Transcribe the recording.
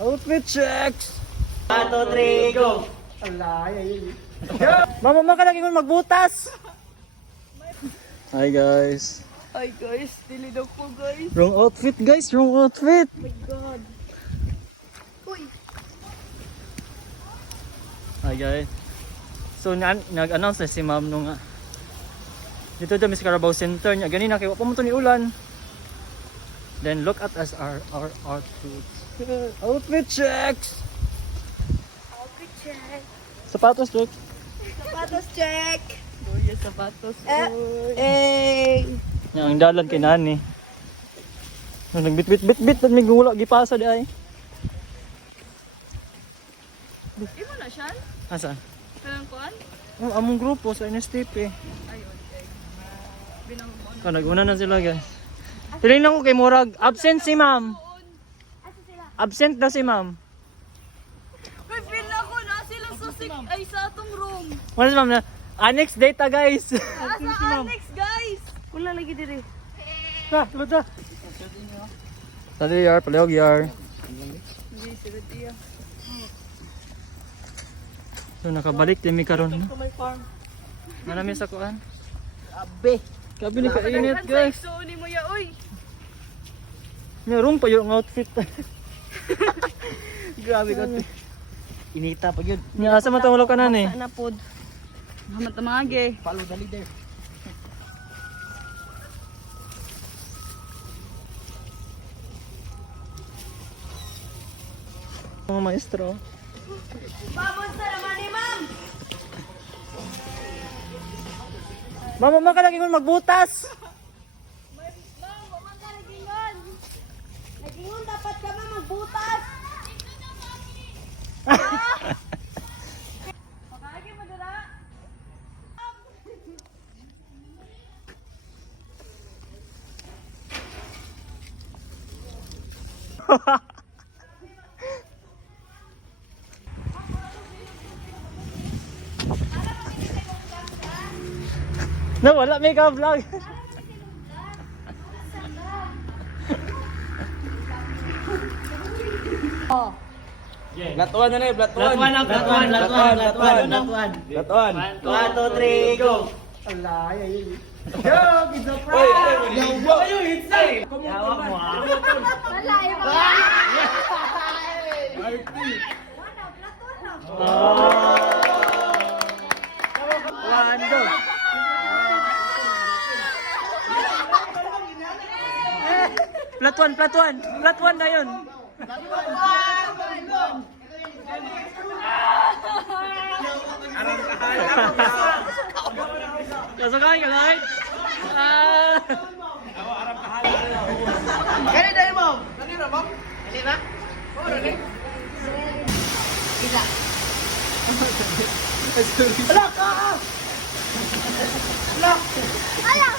Outfit checks! 1, 2, 3, go! Mama, makalagi mo magbutas! Hi guys! Ay guys, dilid ako guys. Wrong outfit guys! Wrong outfit! Oh my god. Uy. Hi guys! So nag-announce na si ma'am nung dito dami sa Carabao Center niya. Ganina kay pumunto ni ulan. Then look at us our outfits. Outfit checks! Outfit check. Sapatos look. Sapatos check. Uy, sapatos. Eh. Yang dalan kay nani. Nagbit-bit-bit at may gula gipasa di ay. Imo na siya? Asa? Kanang kuan? Oh, among grupo sa NSTP. Ayun, okay. Binang mo na. Nag-una na sila guys. Piling na ko kay Murag. Absent si ma'am. Asa sila? Absent na si ma'am. Uy, feel na ko na sila sa ay sa atong room. Wala si ma'am na. Annex data guys. Asa Alex guys? Wala lagi diri. Ta, luta. Tadi yar, palihog yar. Hindi sila diya. So nakabalik timi karon. Sa my farm. Manami sa kuan. Abe! Gabi ni kainit guys. So ni mo ya uy. Nyarong pa yung outfit. Grabe ka. Inita pa yun. Nya asa man tawalo ka na ni. Sana pod. Hamat tamage. Follow the leader. Mga maestro. Babon sa naman ni ma'am. Mama, makalagi mo magbutas. Ma'am, wala ka nagingon. Nagingon dapat ka na magbutas. Pakalagi mo dira. No, wala may ka-vlog. Blatuan na na eh, blatuan. Blatuan na, blatuan, blatuan, blatuan, blatuan. Blatuan. 1, 2, 3, go. Oy, yo, yo, hitsay! Yawak mo ah. Malay mo. One, go. Platuan, platuan. Platuan na yun. Kasakay, kasakay. Ah. Kani dahil mo? Kani na, ma'am? Kani na? Oo, kani. Ala ka! Ala! Ala!